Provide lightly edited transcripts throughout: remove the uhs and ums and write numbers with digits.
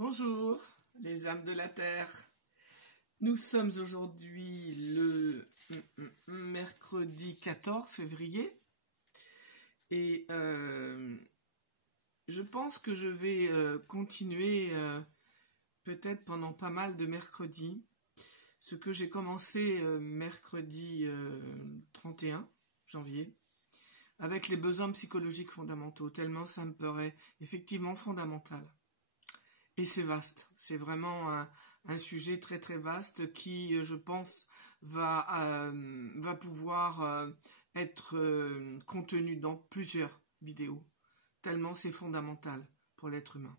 Bonjour les âmes de la terre. Nous sommes aujourd'hui le mercredi 14 février et je pense que je vais continuer peut-être pendant pas mal de mercredis ce que j'ai commencé mercredi 31 janvier avec les besoins psychologiques fondamentaux, tellement ça me paraît effectivement fondamental. Et c'est vaste, c'est vraiment un sujet très très vaste qui, je pense, va pouvoir être contenu dans plusieurs vidéos, tellement c'est fondamental pour l'être humain.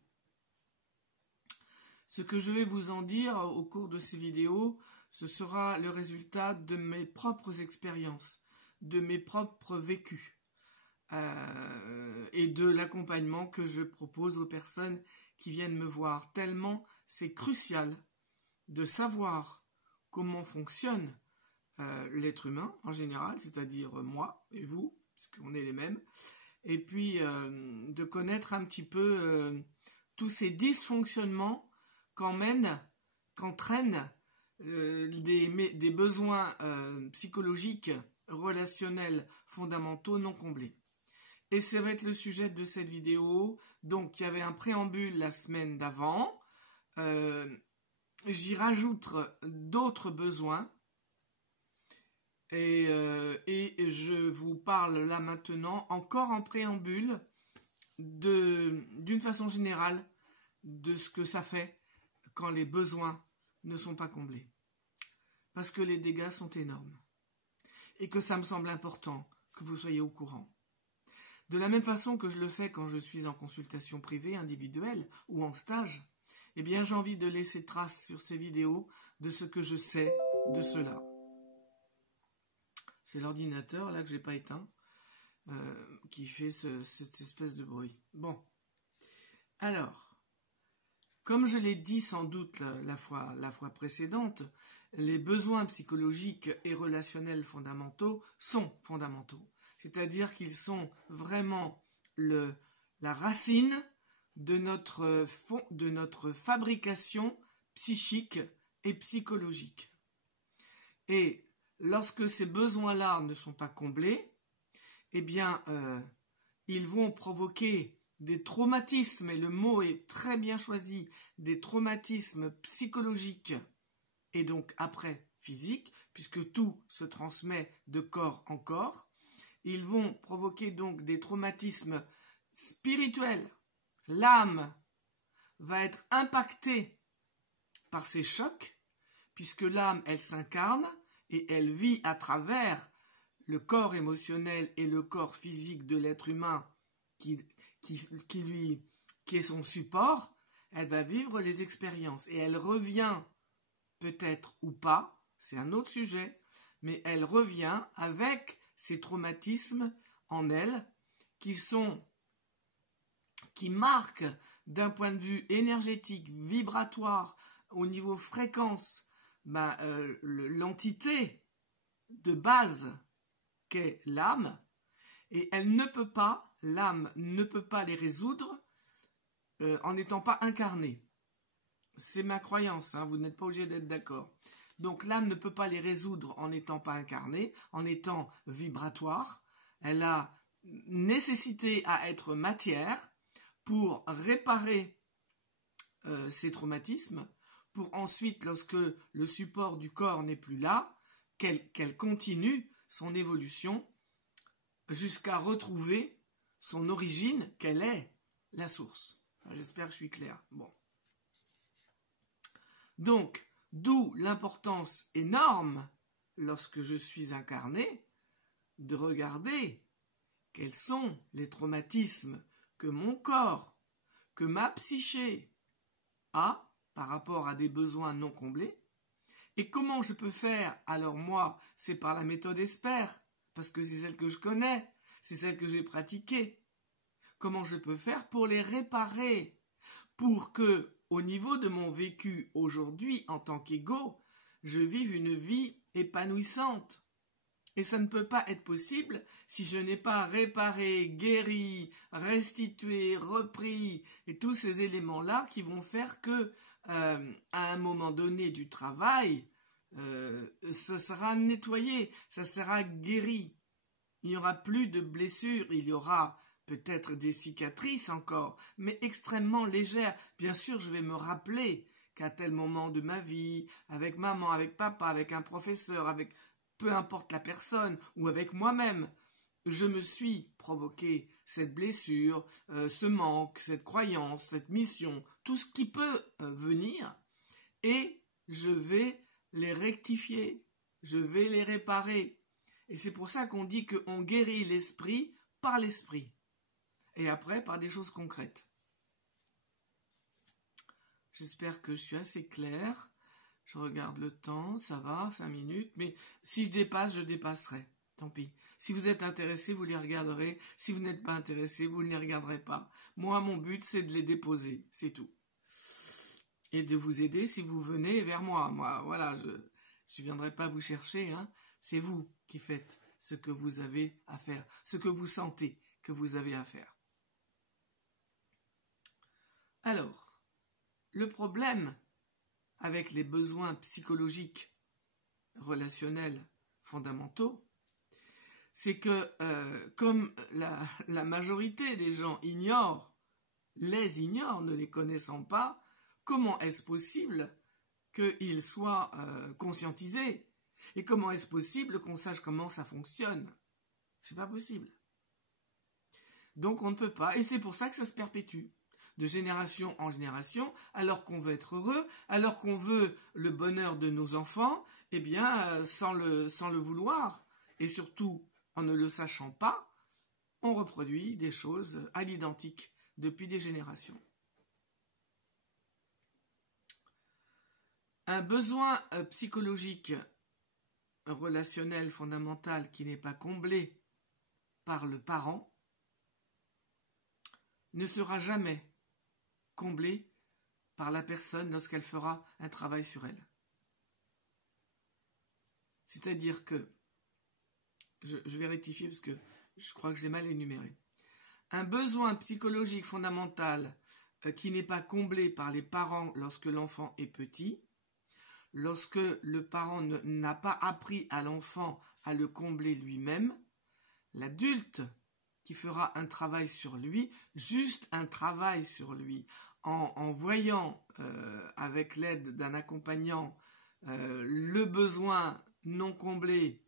Ce que je vais vous en dire au cours de ces vidéos, ce sera le résultat de mes propres expériences, de mes propres vécus et de l'accompagnement que je propose aux personnes qui viennent me voir, tellement c'est crucial de savoir comment fonctionne l'être humain en général, c'est-à-dire moi et vous, puisqu'on est les mêmes, et puis de connaître un petit peu tous ces dysfonctionnements qu'entraînent des besoins psychologiques, relationnels, fondamentaux non comblés. Et ça va être le sujet de cette vidéo. Donc, il y avait un préambule la semaine d'avant. J'y rajoute d'autres besoins. Et je vous parle là maintenant, encore en préambule, d'une façon générale, de ce que ça fait quand les besoins ne sont pas comblés. Parce que les dégâts sont énormes. Et que ça me semble important que vous soyez au courant. De la même façon que je le fais quand je suis en consultation privée, individuelle ou en stage, eh bien j'ai envie de laisser trace sur ces vidéos de ce que je sais de cela. C'est l'ordinateur, là, que je n'ai pas éteint, qui fait cette espèce de bruit. Bon. Alors, comme je l'ai dit sans doute la fois précédente, les besoins psychologiques et relationnels fondamentaux sont fondamentaux. C'est-à-dire qu'ils sont vraiment la racine de notre fabrication psychique et psychologique. Et lorsque ces besoins-là ne sont pas comblés, eh bien, ils vont provoquer des traumatismes, et le mot est très bien choisi, des traumatismes psychologiques et donc après physiques, puisque tout se transmet de corps en corps. Ils vont provoquer donc des traumatismes spirituels. L'âme va être impactée par ces chocs, puisque l'âme, elle s'incarne et elle vit à travers le corps émotionnel et le corps physique de l'être humain qui est son support. Elle va vivre les expériences et elle revient, peut-être ou pas, c'est un autre sujet, mais elle revient avec ces traumatismes en elle qui marquent d'un point de vue énergétique, vibratoire, au niveau fréquence, l'entité de base qu'est l'âme, et l'âme ne peut pas les résoudre en n'étant pas incarnée. C'est ma croyance, hein, vous n'êtes pas obligé d'être d'accord. Donc l'âme ne peut pas les résoudre en n'étant pas incarnée, en étant vibratoire. Elle a nécessité à être matière pour réparer ces traumatismes, pour ensuite, lorsque le support du corps n'est plus là, qu'elle continue son évolution jusqu'à retrouver son origine, quelle est la source. Enfin, j'espère que je suis clair. Bon. Donc, d'où l'importance énorme, lorsque je suis incarné, de regarder quels sont les traumatismes que mon corps, que ma psyché a par rapport à des besoins non comblés, et comment je peux faire. Alors moi, c'est par la méthode ESPER, parce que c'est celle que je connais, c'est celle que j'ai pratiquée. Comment je peux faire pour les réparer, pour que, au niveau de mon vécu aujourd'hui en tant qu'ego, je vive une vie épanouissante, Et ça ne peut pas être possible si je n'ai pas réparé, guéri, restitué, repris, et tous ces éléments-là qui vont faire que, à un moment donné du travail, ça sera nettoyé, ça sera guéri. Il n'y aura plus de blessures, il y aura peut-être des cicatrices encore, mais extrêmement légères. Bien sûr, je vais me rappeler qu'à tel moment de ma vie, avec maman, avec papa, avec un professeur, avec peu importe la personne, ou avec moi-même, je me suis provoqué cette blessure, ce manque, cette croyance, cette mission, tout ce qui peut venir, et je vais les rectifier, je vais les réparer. Et c'est pour ça qu'on dit qu'on guérit l'esprit par l'esprit, et après par des choses concrètes. J'espère que je suis assez claire. Je regarde le temps, ça va, 5 minutes, mais si je dépasse, je dépasserai. Tant pis. Si vous êtes intéressé, vous les regarderez. Si vous n'êtes pas intéressé, vous ne les regarderez pas. Moi, mon but, c'est de les déposer, c'est tout. Et de vous aider si vous venez vers moi. Moi, voilà, je ne viendrai pas vous chercher, hein. C'est vous qui faites ce que vous avez à faire, ce que vous sentez que vous avez à faire. Alors, le problème avec les besoins psychologiques, relationnels, fondamentaux, c'est que comme la majorité des gens ignorent, ne les connaissant pas, comment est-ce possible qu'ils soient conscientisés? Et comment est-ce possible qu'on sache comment ça fonctionne? C'est pas possible. Donc on ne peut pas, et c'est pour ça que ça se perpétue de génération en génération, alors qu'on veut être heureux, alors qu'on veut le bonheur de nos enfants, eh bien, sans le vouloir, et surtout en ne le sachant pas, on reproduit des choses à l'identique depuis des générations. Un besoin psychologique, relationnel, fondamental qui n'est pas comblé par le parent ne sera jamais comblé par la personne lorsqu'elle fera un travail sur elle. C'est-à-dire que, je vais rectifier parce que je crois que je l'ai mal énuméré. Un besoin psychologique fondamental qui n'est pas comblé par les parents lorsque l'enfant est petit, lorsque le parent n'a pas appris à l'enfant à le combler lui-même, l'adulte qui fera un travail sur lui, juste un travail sur lui, en voyant avec l'aide d'un accompagnant le besoin non comblé,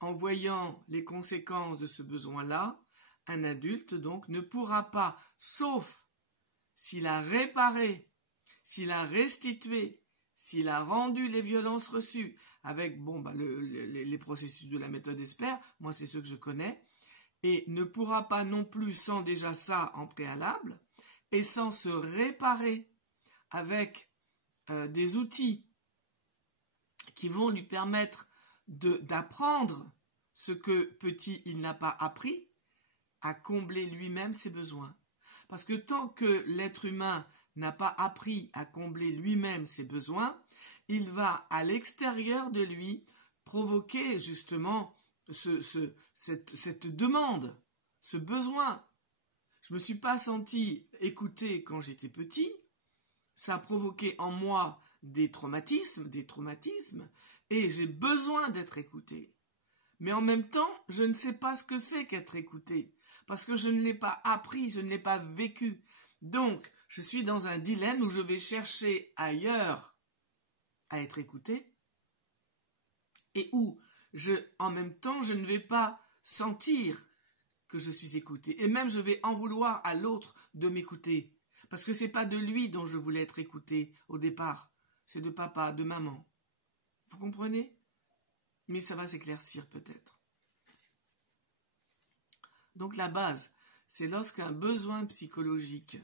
en voyant les conséquences de ce besoin-là, un adulte donc ne pourra pas, sauf s'il a réparé, s'il a restitué, s'il a rendu les violences reçues avec les processus de la méthode Esper, moi c'est ceux que je connais, et ne pourra pas non plus sans déjà ça en préalable, et sans se réparer avec des outils qui vont lui permettre d'apprendre ce que petit il n'a pas appris, à combler lui-même ses besoins. Parce que tant que l'être humain n'a pas appris à combler lui-même ses besoins, il va à l'extérieur de lui provoquer justement cette demande, ce besoin. Je ne me suis pas senti écouté quand j'étais petit, ça a provoqué en moi des traumatismes, et j'ai besoin d'être écouté. Mais en même temps, je ne sais pas ce que c'est qu'être écouté, parce que je ne l'ai pas appris, je ne l'ai pas vécu. Donc, je suis dans un dilemme où je vais chercher ailleurs à être écouté, et où, en même temps, je ne vais pas sentir que je suis écouté. Et même, je vais en vouloir à l'autre de m'écouter. Parce que ce n'est pas de lui dont je voulais être écouté au départ. C'est de papa, de maman. Vous comprenez? Mais ça va s'éclaircir peut-être. Donc la base, c'est lorsqu'un besoin psychologique,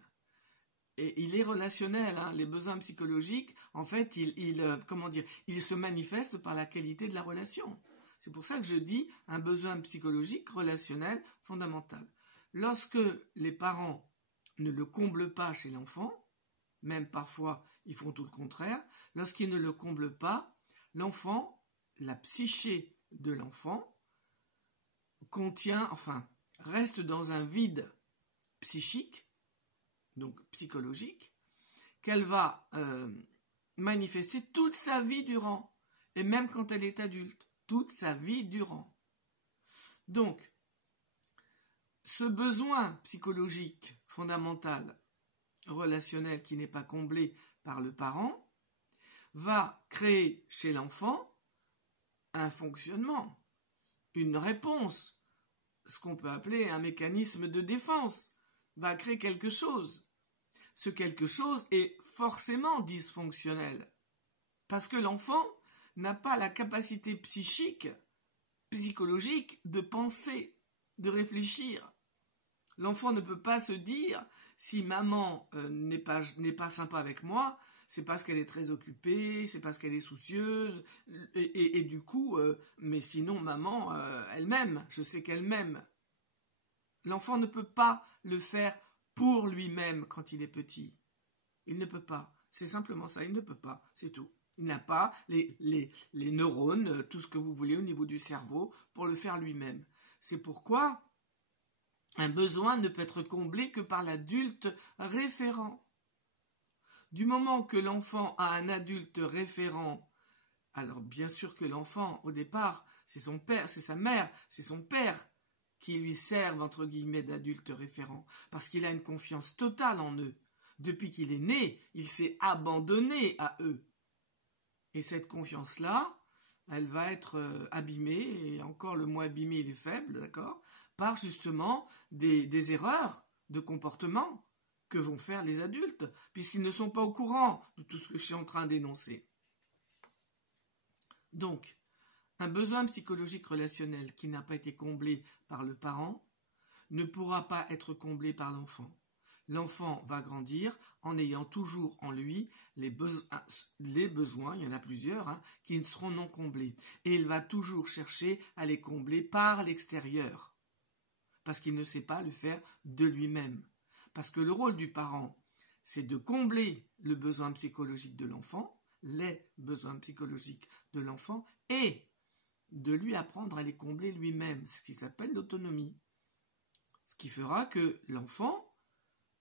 et il est relationnel, hein, les besoins psychologiques, en fait, il se manifestent par la qualité de la relation. C'est pour ça que je dis un besoin psychologique, relationnel, fondamental. Lorsque les parents ne le comblent pas chez l'enfant, même parfois ils font tout le contraire, lorsqu'ils ne le comblent pas, l'enfant, la psyché de l'enfant, reste dans un vide psychique, donc psychologique, qu'elle va manifester toute sa vie durant, et même quand elle est adulte, toute sa vie durant. Donc, ce besoin psychologique fondamental, relationnel, qui n'est pas comblé par le parent, va créer chez l'enfant un fonctionnement, une réponse, ce qu'on peut appeler un mécanisme de défense, va créer quelque chose. Ce quelque chose est forcément dysfonctionnel, parce que l'enfant n'a pas la capacité psychologique de penser, de réfléchir. L'enfant ne peut pas se dire, si maman n'est pas sympa avec moi, c'est parce qu'elle est très occupée, c'est parce qu'elle est soucieuse, et du coup, mais sinon maman, elle m'aime, je sais qu'elle m'aime. L'enfant ne peut pas le faire pour lui-même quand il est petit. Il ne peut pas. C'est simplement ça, il ne peut pas, c'est tout. Il n'a pas les neurones, tout ce que vous voulez au niveau du cerveau pour le faire lui-même. C'est pourquoi un besoin ne peut être comblé que par l'adulte référent. Du moment que l'enfant a un adulte référent, alors bien sûr que l'enfant, au départ, c'est son père, c'est sa mère, c'est son père qui lui servent, entre guillemets, d'adulte référent, parce qu'il a une confiance totale en eux. Depuis qu'il est né, il s'est abandonné à eux. Et cette confiance-là, elle va être abîmée, et encore le mot abîmé, il est faible, d'accord, par justement des erreurs de comportement que vont faire les adultes, puisqu'ils ne sont pas au courant de tout ce que je suis en train d'énoncer. Donc, un besoin psychologique relationnel qui n'a pas été comblé par le parent ne pourra pas être comblé par l'enfant. L'enfant va grandir en ayant toujours en lui les besoins, il y en a plusieurs, qui ne seront non comblés. Et il va toujours chercher à les combler par l'extérieur, parce qu'il ne sait pas le faire de lui-même. Parce que le rôle du parent, c'est de combler le besoin psychologique de l'enfant, les besoins psychologiques de l'enfant, et de lui apprendre à les combler lui-même, ce qui s'appelle l'autonomie. Ce qui fera que l'enfant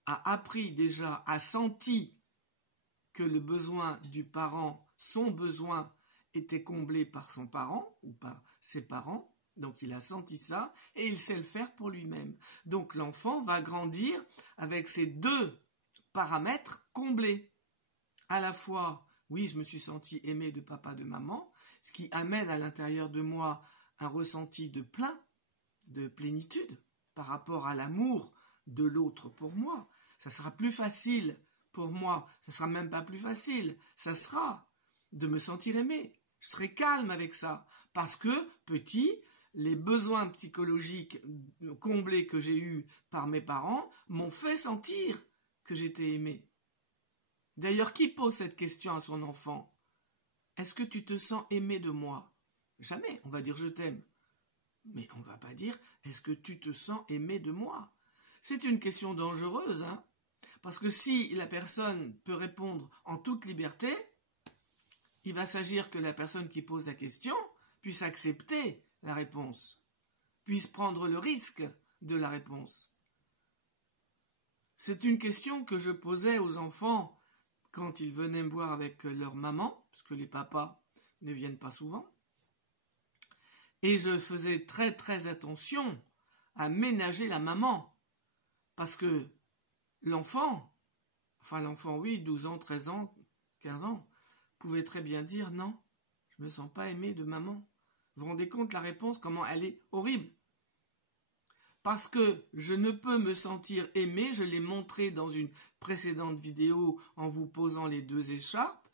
a appris déjà, a senti que le besoin du parent, son besoin, était comblé par son parent ou par ses parents. Donc il a senti ça et il sait le faire pour lui-même. Donc l'enfant va grandir avec ces deux paramètres comblés. À la fois, oui, je me suis senti aimé de papa, de maman, ce qui amène à l'intérieur de moi un ressenti de plénitude par rapport à l'amour de l'autre pour moi. Ça sera plus facile pour moi, ça sera même pas plus facile, ça sera de me sentir aimé. Je serai calme avec ça parce que petit, les besoins psychologiques comblés que j'ai eus par mes parents m'ont fait sentir que j'étais aimé. D'ailleurs, qui pose cette question à son enfant? Est-ce que tu te sens aimé de moi? Jamais, on va dire je t'aime. Mais on ne va pas dire est-ce que tu te sens aimé de moi? C'est une question dangereuse, parce que si la personne peut répondre en toute liberté, il va s'agir que la personne qui pose la question puisse accepter la réponse, puisse prendre le risque de la réponse. C'est une question que je posais aux enfants quand ils venaient me voir avec leur maman, parce que les papas ne viennent pas souvent. Et je faisais très très attention à ménager la maman, parce que l'enfant, oui, 12 ans, 13 ans, 15 ans, pouvait très bien dire non, je ne me sens pas aimé de maman. Vous vous rendez compte la réponse, comment elle est horrible? Parce que je ne peux me sentir aimé, je l'ai montré dans une précédente vidéo en vous posant les deux écharpes.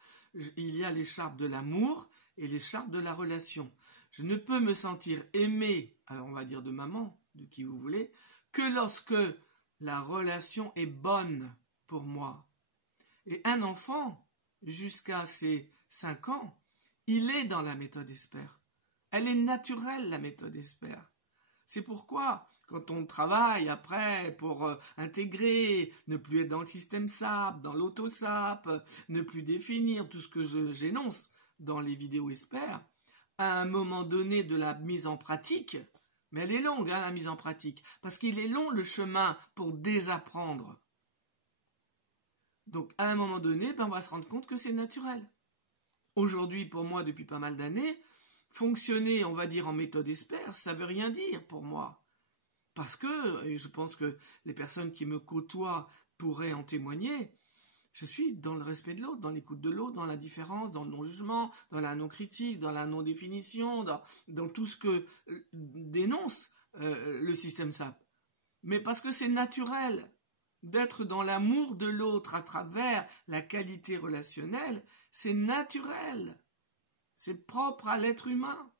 Il y a l'écharpe de l'amour et l'écharpe de la relation. Je ne peux me sentir aimé, alors on va dire de maman, de qui vous voulez, que lorsque la relation est bonne pour moi. Et un enfant, jusqu'à ses 5 ans, il est dans la méthode ESPER. Elle est naturelle, la méthode ESPER. C'est pourquoi, quand on travaille après pour intégrer, ne plus être dans le système SAP, dans l'auto-SAP, ne plus définir tout ce que j'énonce dans les vidéos ESPER, à un moment donné de la mise en pratique, Mais elle est longue, hein, la mise en pratique, parce qu'il est long le chemin pour désapprendre. Donc, à un moment donné, on va se rendre compte que c'est naturel. Aujourd'hui, pour moi, depuis pas mal d'années, fonctionner, on va dire, en méthode expert, ça veut rien dire pour moi. Parce que, et je pense que les personnes qui me côtoient pourraient en témoigner, je suis dans le respect de l'autre, dans l'écoute de l'autre, dans la différence, dans le non-jugement, dans la non-critique, dans la non-définition, dans tout ce que dénonce le système SAP. Mais parce que c'est naturel d'être dans l'amour de l'autre à travers la qualité relationnelle, c'est naturel. C'est propre à l'être humain.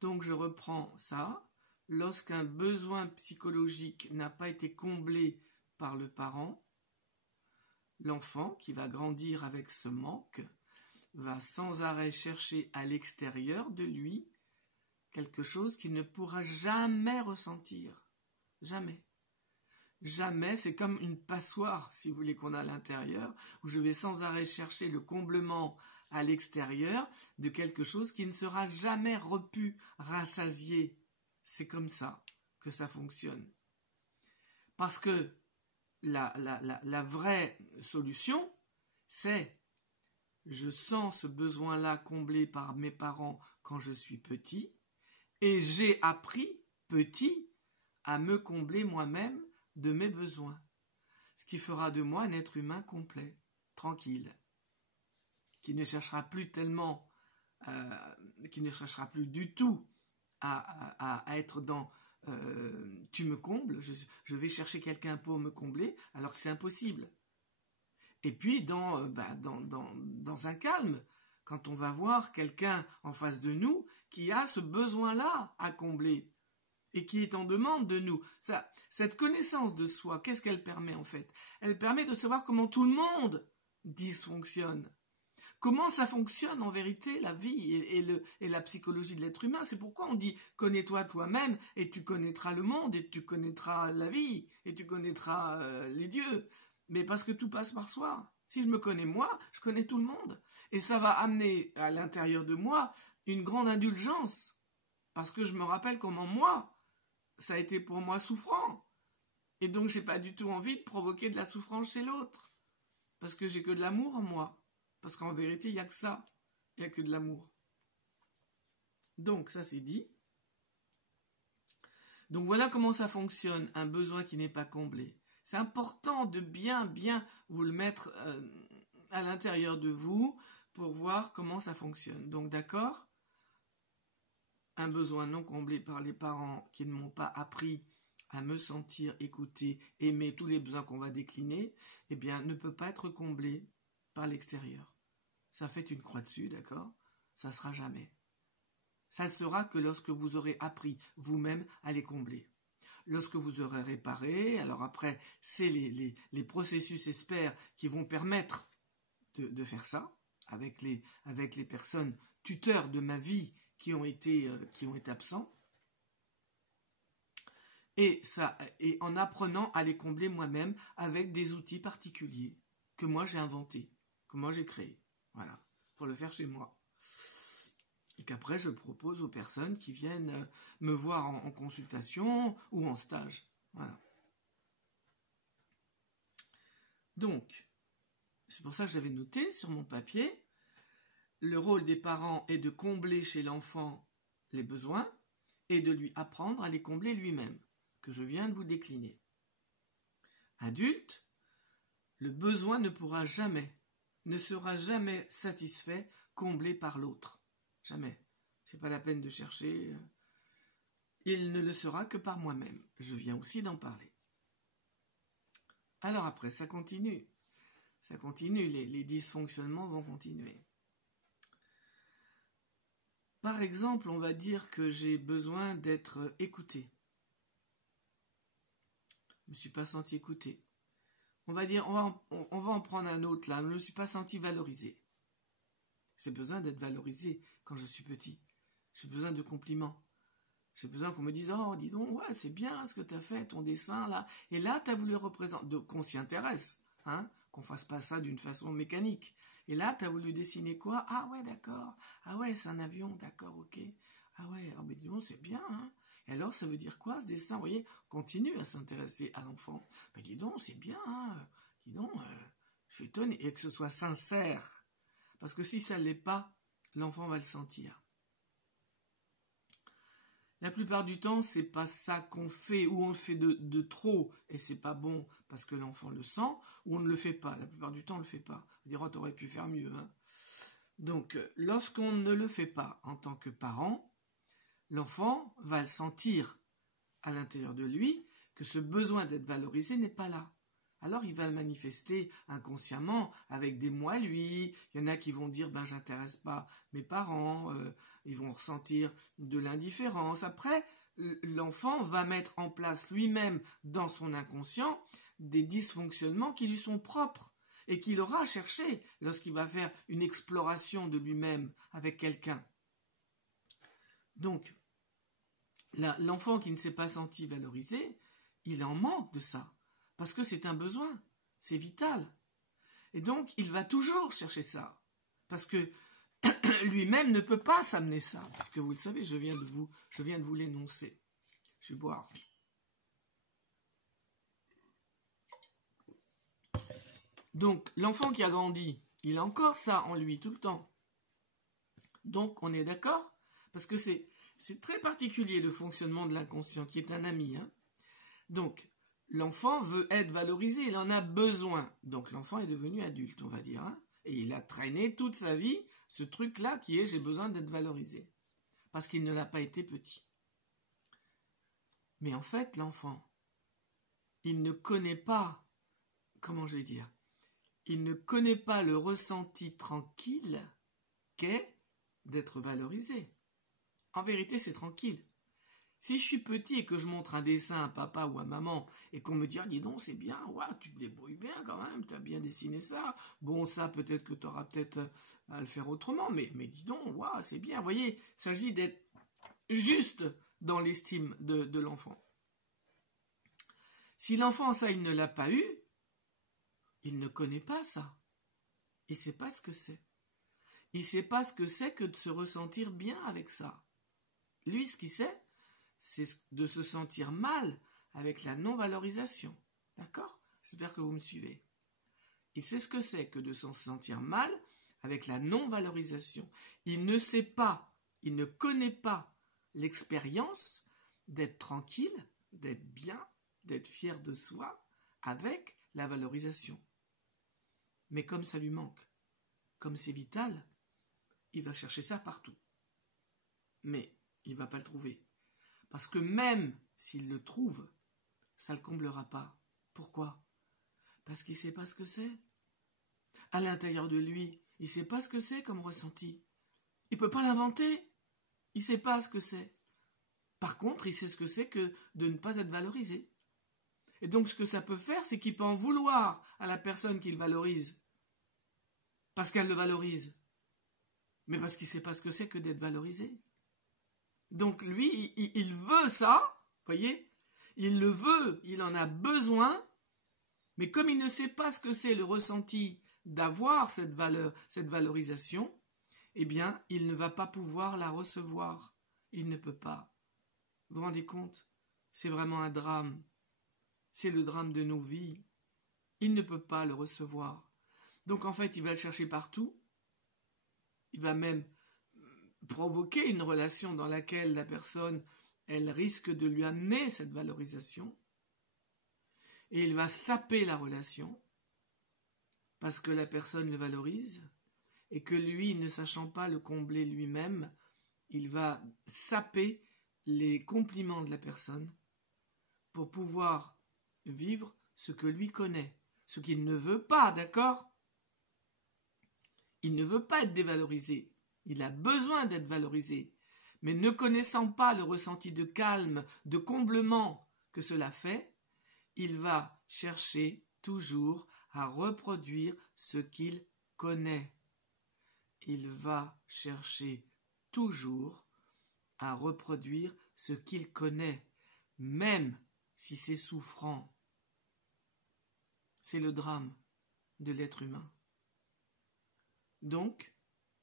Donc je reprends ça. Lorsqu'un besoin psychologique n'a pas été comblé par le parent, l'enfant qui va grandir avec ce manque va sans arrêt chercher à l'extérieur de lui quelque chose qu'il ne pourra jamais ressentir. Jamais. Jamais, c'est comme une passoire, si vous voulez, qu'on a à l'intérieur, où je vais sans arrêt chercher le comblement à l'extérieur de quelque chose qui ne sera jamais repu, rassasié. C'est comme ça que ça fonctionne. Parce que la vraie solution, c'est je sens ce besoin-là comblé par mes parents quand je suis petit, et j'ai appris, petit, à me combler moi-même de mes besoins. Ce qui fera de moi un être humain complet, tranquille, qui ne cherchera plus tellement, qui ne cherchera plus du tout à être dans tu me combles, je vais chercher quelqu'un pour me combler, alors que c'est impossible. Et puis dans un calme, quand on va voir quelqu'un en face de nous qui a ce besoin-là à combler et qui est en demande de nous. Cette connaissance de soi, qu'est-ce qu'elle permet en fait? Elle permet de savoir comment tout le monde dysfonctionne. Comment ça fonctionne en vérité la vie et la psychologie de l'être humain. C'est pourquoi on dit « connais-toi toi-même et tu connaîtras le monde et tu connaîtras la vie et tu connaîtras les dieux ». Mais parce que tout passe par soi. Si je me connais moi, je connais tout le monde. Et ça va amener à l'intérieur de moi une grande indulgence. Parce que je me rappelle comment moi, ça a été pour moi souffrant. Et donc j'ai pas du tout envie de provoquer de la souffrance chez l'autre. Parce que j'ai que de l'amour en moi. Parce qu'en vérité, il n'y a que ça. Il n'y a que de l'amour. Donc, ça c'est dit. Donc voilà comment ça fonctionne, un besoin qui n'est pas comblé. C'est important de bien vous le mettre à l'intérieur de vous pour voir comment ça fonctionne. Donc d'accord, un besoin non comblé par les parents qui ne m'ont pas appris à me sentir écouté, aimer, tous les besoins qu'on va décliner, eh bien, ne peut pas être comblé par l'extérieur. Ça fait une croix dessus, d'accord? Ça ne sera jamais. Ça ne sera que lorsque vous aurez appris vous-même à les combler. Lorsque vous aurez réparé, alors après, c'est les processus experts qui vont permettre de faire ça, avec les personnes tuteurs de ma vie qui ont été absents. Et en apprenant à les combler moi-même avec des outils particuliers que moi j'ai inventés, que moi j'ai créés. Voilà, pour le faire chez moi. Et qu'après, je propose aux personnes qui viennent me voir en consultation ou en stage. Voilà. Donc, c'est pour ça que j'avais noté sur mon papier, le rôle des parents est de combler chez l'enfant les besoins et de lui apprendre à les combler lui-même, que je viens de vous décliner. Adulte, le besoin ne sera jamais satisfait, comblé par l'autre. Jamais. C'est pas la peine de chercher. Il ne le sera que par moi-même. Je viens aussi d'en parler. Alors après, ça continue. Ça continue, les dysfonctionnements vont continuer. Par exemple, on va dire que j'ai besoin d'être écouté. Je ne me suis pas senti écouté. On va en prendre un autre là. Je ne me suis pas senti valorisé. J'ai besoin d'être valorisé quand je suis petit. J'ai besoin de compliments. J'ai besoin qu'on me dise « Oh, dis donc, ouais, c'est bien ce que tu as fait, ton dessin là. » Et là, tu as voulu représenter. Donc, qu'on s'y intéresse. hein, qu'on fasse pas ça d'une façon mécanique. Et là, tu as voulu dessiner quoi? Ah ouais, d'accord. Ah ouais, c'est un avion, d'accord, ok. Ah ouais, oh, mais dis donc, c'est bien, hein. Et alors, ça veut dire quoi, ce dessin? Vous voyez, continue à s'intéresser à l'enfant. Ben, dis donc, c'est bien, hein. Dis donc, je suis étonné. Et que ce soit sincère. Parce que si ça ne l'est pas, l'enfant va le sentir. La plupart du temps, c'est pas ça qu'on fait, ou on le fait de trop, et c'est pas bon parce que l'enfant le sent, ou on ne le fait pas. La plupart du temps, on ne le fait pas. On dira, oh, t'aurais pu faire mieux, hein. Donc, lorsqu'on ne le fait pas en tant que parent, l'enfant va le sentir à l'intérieur de lui que ce besoin d'être valorisé n'est pas là. Alors il va le manifester inconsciemment avec des moi lui. Il y en a qui vont dire ben j'intéresse pas mes parents, ils vont ressentir de l'indifférence. Après, l'enfant va mettre en place lui-même dans son inconscient des dysfonctionnements qui lui sont propres et qu'il aura cherché lorsqu'il va faire une exploration de lui-même avec quelqu'un. Donc, l'enfant qui ne s'est pas senti valorisé, il en manque de ça. Parce que c'est un besoin, c'est vital. Et donc, il va toujours chercher ça. Parce que lui-même ne peut pas s'amener ça. Parce que vous le savez, je viens de vous l'énoncer. Je vais boire. Donc, l'enfant qui a grandi, il a encore ça en lui tout le temps. Donc, on est d'accord? Parce que c'est très particulier le fonctionnement de l'inconscient, qui est un ami. Hein. Donc, l'enfant veut être valorisé, il en a besoin. Donc l'enfant est devenu adulte, on va dire. Hein, et il a traîné toute sa vie ce truc-là qui est j'ai besoin d'être valorisé. Parce qu'il ne l'a pas été petit. Mais en fait, l'enfant, il ne connaît pas, comment je vais dire, il ne connaît pas le ressenti tranquille qu'est d'être valorisé. En vérité, c'est tranquille. Si je suis petit et que je montre un dessin à papa ou à maman et qu'on me dit ah, dis donc c'est bien, ouais, tu te débrouilles bien quand même, tu as bien dessiné ça. Bon ça peut-être que tu auras peut-être à le faire autrement, mais dis donc, ouais, c'est bien. Vous voyez, il s'agit d'être juste dans l'estime de l'enfant. Si l'enfant ça il ne l'a pas eu, il ne connaît pas ça. Il ne sait pas ce que c'est. Il ne sait pas ce que c'est que de se ressentir bien avec ça. Lui ce qu'il sait, c'est de se sentir mal avec la non-valorisation. D'accord? J'espère que vous me suivez. Il sait ce que c'est que de se sentir mal avec la non-valorisation. Il ne sait pas, il ne connaît pas l'expérience d'être tranquille, d'être bien, d'être fier de soi avec la valorisation. Mais comme ça lui manque, comme c'est vital, il va chercher ça partout. Mais il ne va pas le trouver. Parce que même s'il le trouve, ça ne le comblera pas. Pourquoi? Parce qu'il ne sait pas ce que c'est. À l'intérieur de lui, il ne sait pas ce que c'est comme ressenti. Il ne peut pas l'inventer. Il ne sait pas ce que c'est. Par contre, il sait ce que c'est que de ne pas être valorisé. Et donc, ce que ça peut faire, c'est qu'il peut en vouloir à la personne qu'il valorise. Parce qu'elle le valorise. Mais parce qu'il ne sait pas ce que c'est que d'être valorisé. Donc lui, il veut ça, voyez, il le veut, il en a besoin, mais comme il ne sait pas ce que c'est le ressenti d'avoir cette valeur, cette valorisation, eh bien, il ne va pas pouvoir la recevoir. Il ne peut pas. Vous vous rendez compte? C'est vraiment un drame. C'est le drame de nos vies. Il ne peut pas le recevoir. Donc en fait, il va le chercher partout. Il va même provoquer une relation dans laquelle la personne, elle risque de lui amener cette valorisation et il va saper la relation parce que la personne le valorise et que lui, ne sachant pas le combler lui-même, il va saper les compliments de la personne pour pouvoir vivre ce que lui connaît, ce qu'il ne veut pas, d'accord? Il ne veut pas être dévalorisé. Il a besoin d'être valorisé, mais ne connaissant pas le ressenti de calme, de comblement que cela fait, il va chercher toujours à reproduire ce qu'il connaît. Il va chercher toujours à reproduire ce qu'il connaît, même si c'est souffrant. C'est le drame. de l'être humain. Donc,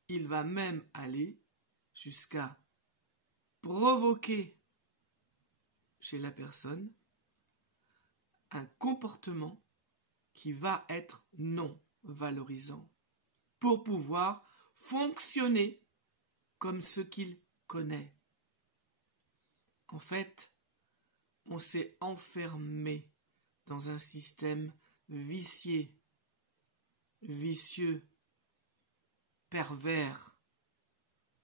il va même aller jusqu'à provoquer chez la personne un comportement qui va être non valorisant pour pouvoir fonctionner comme ce qu'il connaît. En fait, on s'est enfermé dans un système vicieux, pervers,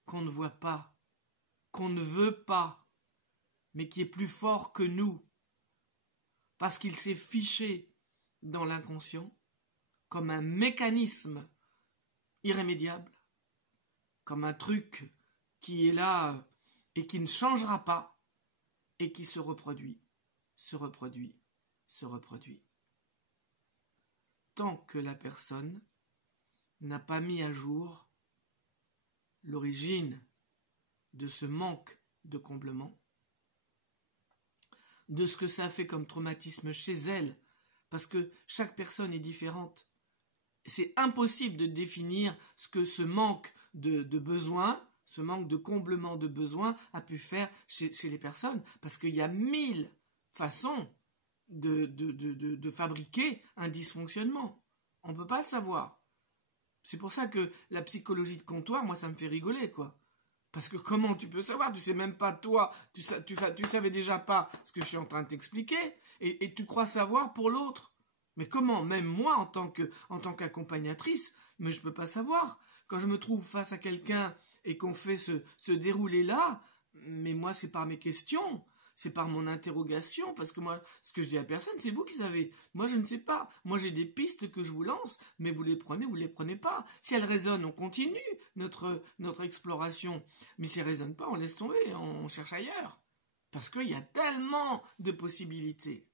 qu'on ne voit pas, qu'on ne veut pas, mais qui est plus fort que nous, parce qu'il s'est fiché dans l'inconscient comme un mécanisme irrémédiable, comme un truc qui est là et qui ne changera pas et qui se reproduit, se reproduit, se reproduit. Tant que la personne n'a pas mis à jour l'origine de ce manque de comblement, de ce que ça fait comme traumatisme chez elle, parce que chaque personne est différente. C'est impossible de définir ce que ce manque de besoin, ce manque de comblement de besoin a pu faire chez les personnes, parce qu'il y a 1000 façons de fabriquer un dysfonctionnement. On ne peut pas le savoir. C'est pour ça que la psychologie de comptoir, moi, ça me fait rigoler, quoi. Parce que comment tu peux savoir? Tu sais même pas, toi, tu savais déjà pas ce que je suis en train de t'expliquer, et tu crois savoir pour l'autre. Mais comment? Même moi, en tant qu'accompagnatrice, mais je peux pas savoir. Quand je me trouve face à quelqu'un et qu'on fait ce déroulé-là, mais moi, c'est par mes questions, c'est par mon interrogation, parce que moi, ce que je dis à personne, c'est vous qui savez. Moi, je ne sais pas. Moi, j'ai des pistes que je vous lance, mais vous les prenez pas. Si elles résonnent, on continue notre exploration. Mais si elles résonnent pas, on laisse tomber, on cherche ailleurs. Parce qu'il y a tellement de possibilités.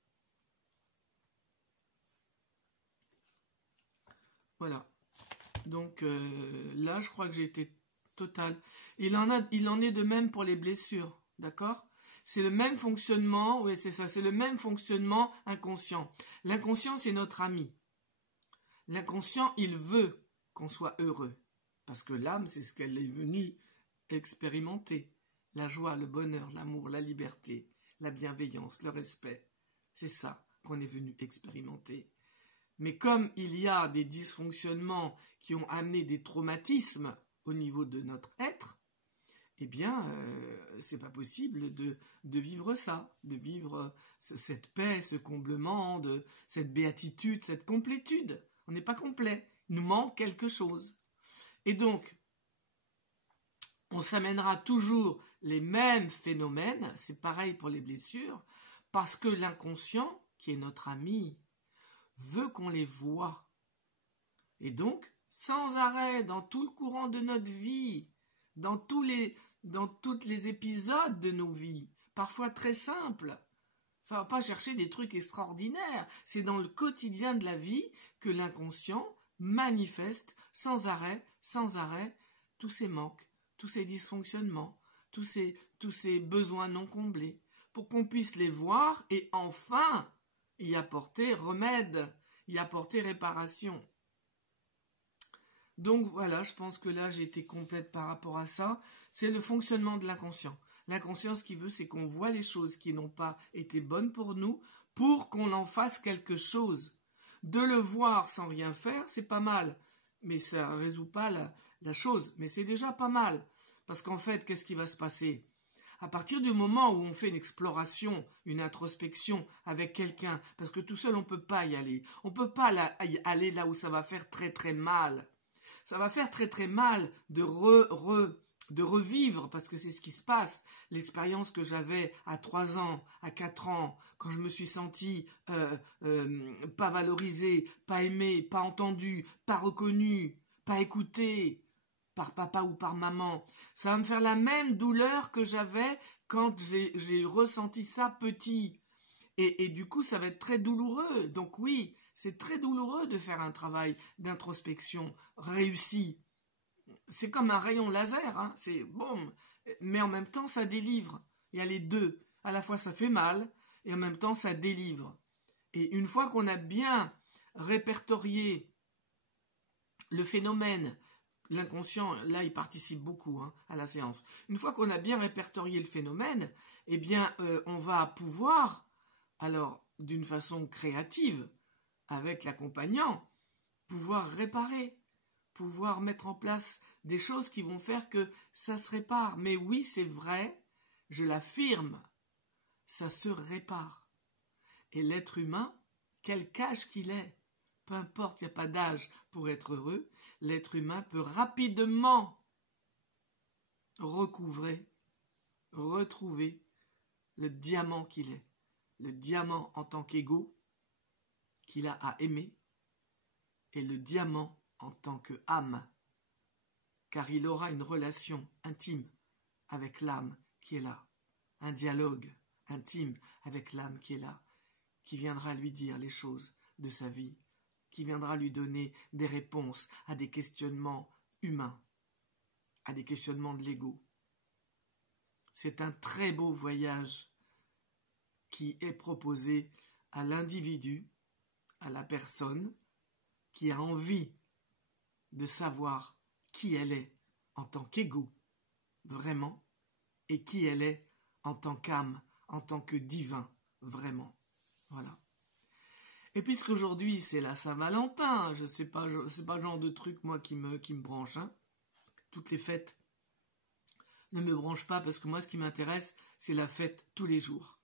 Voilà. Donc là, je crois que j'ai été total. Il en est de même pour les blessures, d'accord? C'est le même fonctionnement, oui, c'est ça, c'est le même fonctionnement inconscient. L'inconscient, c'est notre ami. L'inconscient, il veut qu'on soit heureux. Parce que l'âme, c'est ce qu'elle est venue expérimenter. La joie, le bonheur, l'amour, la liberté, la bienveillance, le respect. C'est ça qu'on est venu expérimenter. Mais comme il y a des dysfonctionnements qui ont amené des traumatismes au niveau de notre être, eh bien, c'est pas possible de vivre ça, de vivre cette paix, ce comblement, cette béatitude, cette complétude. On n'est pas complet, il nous manque quelque chose. Et donc, on s'amènera toujours les mêmes phénomènes, c'est pareil pour les blessures, parce que l'inconscient, qui est notre ami, veut qu'on les voie. Et donc, sans arrêt, dans tout le courant de notre vie, dans tous les épisodes de nos vies, parfois très simples. Enfin, pas chercher des trucs extraordinaires. C'est dans le quotidien de la vie que l'inconscient manifeste sans arrêt, tous ces manques, tous ces dysfonctionnements, tous ces besoins non comblés, pour qu'on puisse les voir et enfin y apporter remède, y apporter réparation. Donc voilà, je pense que là j'ai été complète par rapport à ça. C'est le fonctionnement de l'inconscient. L'inconscient, ce qu'il veut, c'est qu'on voit les choses qui n'ont pas été bonnes pour nous, pour qu'on en fasse quelque chose. De le voir sans rien faire, c'est pas mal, mais ça ne résout pas la chose. Mais c'est déjà pas mal, parce qu'en fait, qu'est-ce qui va se passer ? À partir du moment où on fait une exploration, une introspection avec quelqu'un, parce que tout seul on ne peut pas y aller. On ne peut pas aller là où ça va faire très très mal. Ça va faire très très mal de revivre, parce que c'est ce qui se passe, l'expérience que j'avais à 3 ans, à 4 ans, quand je me suis senti pas valorisé, pas aimé, pas entendu, pas reconnu, pas écouté par papa ou par maman. Ça va me faire la même douleur que j'avais quand j'ai ressenti ça petit. Et du coup, ça va être très douloureux. Donc oui, c'est très douloureux de faire un travail d'introspection réussi. C'est comme un rayon laser, hein, c'est boum. Mais en même temps, ça délivre. Il y a les deux. À la fois, ça fait mal, et en même temps, ça délivre. Et une fois qu'on a bien répertorié le phénomène, l'inconscient, là, il participe beaucoup à la séance. Une fois qu'on a bien répertorié le phénomène, eh bien, on va pouvoir, alors, d'une façon créative, avec l'accompagnant, pouvoir réparer, pouvoir mettre en place des choses qui vont faire que ça se répare. Mais oui, c'est vrai, je l'affirme, ça se répare. Et l'être humain, quelque âge qu'il est, peu importe, il n'y a pas d'âge pour être heureux, l'être humain peut rapidement recouvrer, retrouver le diamant qu'il est, le diamant en tant qu'ego qu'il a à aimer, et le diamant en tant qu'âme, car il aura une relation intime avec l'âme qui est là, un dialogue intime avec l'âme qui est là, qui viendra lui dire les choses de sa vie, qui viendra lui donner des réponses à des questionnements humains, à des questionnements de l'ego. C'est un très beau voyage qui est proposé à l'individu, à la personne qui a envie de savoir qui elle est en tant qu'ego, vraiment, et qui elle est en tant qu'âme, en tant que divin, vraiment. Voilà. Et puisqu'aujourd'hui c'est la Saint-Valentin, c'est pas le genre de truc moi qui me branche. Toutes les fêtes ne me branchent pas parce que moi ce qui m'intéresse c'est la fête tous les jours.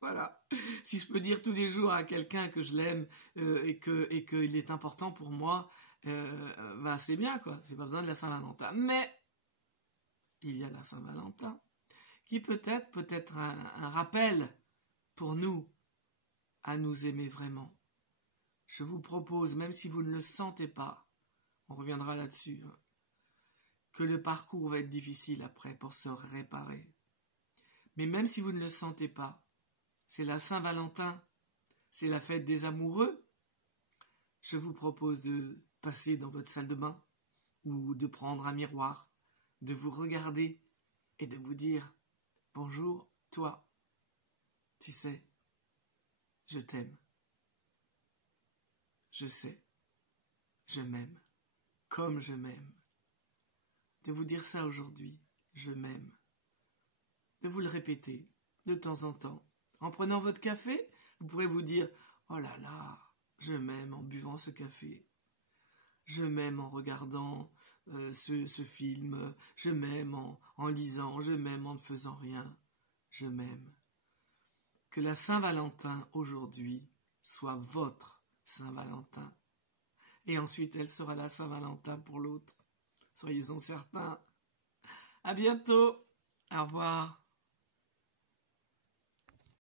Voilà. Si je peux dire tous les jours à quelqu'un que je l'aime et qu'il est important pour moi, c'est bien quoi. C'est pas besoin de la Saint-Valentin. Mais il y a la Saint-Valentin qui peut être un rappel pour nous à nous aimer vraiment. Je vous propose, même si vous ne le sentez pas, on reviendra là-dessus, que le parcours va être difficile après pour se réparer. Mais même si vous ne le sentez pas, c'est la Saint-Valentin, c'est la fête des amoureux, je vous propose de passer dans votre salle de bain ou de prendre un miroir, de vous regarder et de vous dire « Bonjour, toi, tu sais, je t'aime. Je sais, je m'aime, comme je m'aime. » De vous dire ça aujourd'hui, je m'aime. De vous le répéter de temps en temps. En prenant votre café, vous pourrez vous dire « Oh là là, je m'aime en buvant ce café. Je m'aime en regardant ce film. Je m'aime en lisant. Je m'aime en ne faisant rien. Je m'aime. » Que la Saint-Valentin aujourd'hui soit votre Saint-Valentin. Et ensuite, elle sera la Saint-Valentin pour l'autre. Soyez-en certains. À bientôt. Au revoir.